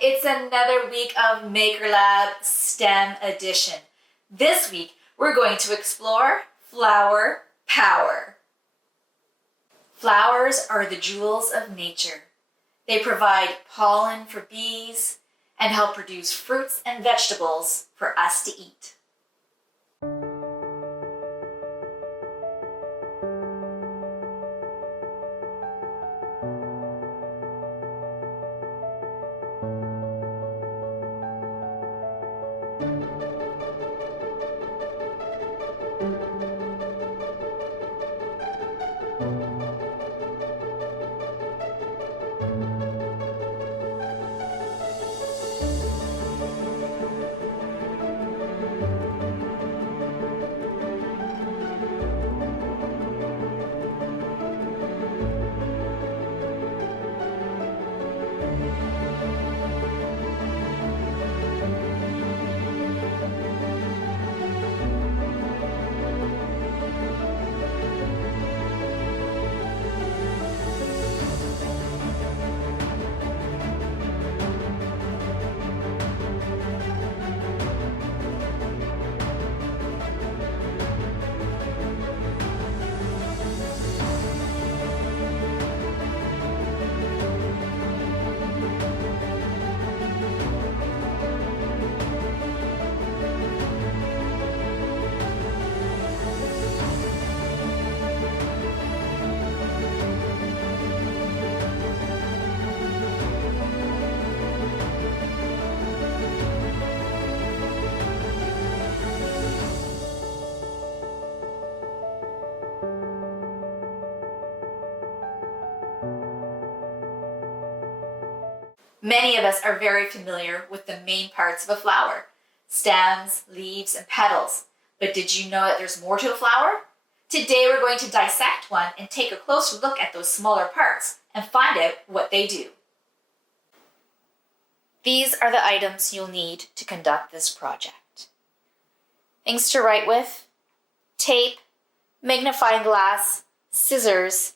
It's another week of MakerLab STEM edition. This week, we're going to explore flower power. Flowers are the jewels of nature. They provide pollen for bees and help produce fruits and vegetables for us to eat. Many of us are very familiar with the main parts of a flower: stems, leaves, and petals. But did you know that there's more to a flower? Today we're going to dissect one and take a closer look at those smaller parts and find out what they do. These are the items you'll need to conduct this project. Things to write with: tape, magnifying glass, scissors,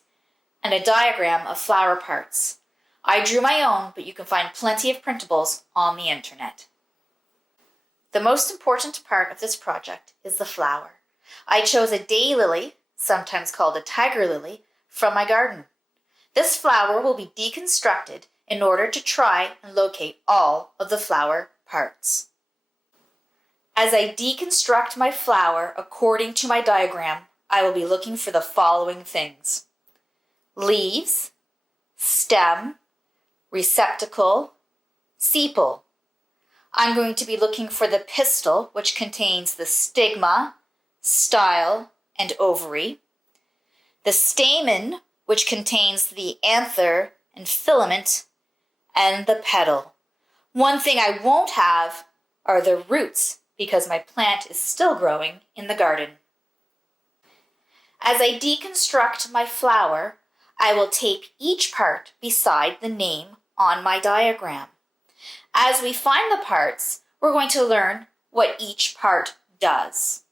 and a diagram of flower parts. I drew my own, but you can find plenty of printables on the internet. The most important part of this project is the flower. I chose a daylily, sometimes called a tiger lily, from my garden. This flower will be deconstructed in order to try and locate all of the flower parts. As I deconstruct my flower according to my diagram, I will be looking for the following things: leaves, stem, receptacle, sepal. I'm going to be looking for the pistil, which contains the stigma, style, and ovary, the stamen, which contains the anther and filament, and the petal. One thing I won't have are the roots, because my plant is still growing in the garden. As I deconstruct my flower, I will tape each part beside the name on my diagram. As we find the parts, we're going to learn what each part does.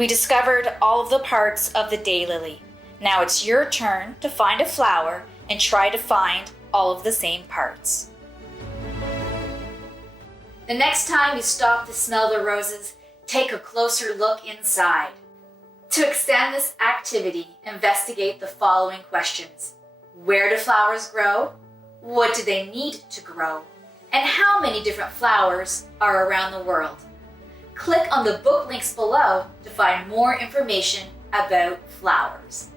We discovered all of the parts of the daylily. Now it's your turn to find a flower and try to find all of the same parts. The next time you stop to smell the roses, take a closer look inside. To extend this activity, investigate the following questions. Where do flowers grow? What do they need to grow? And how many different flowers are around the world? Click on the book links below to find more information about flowers.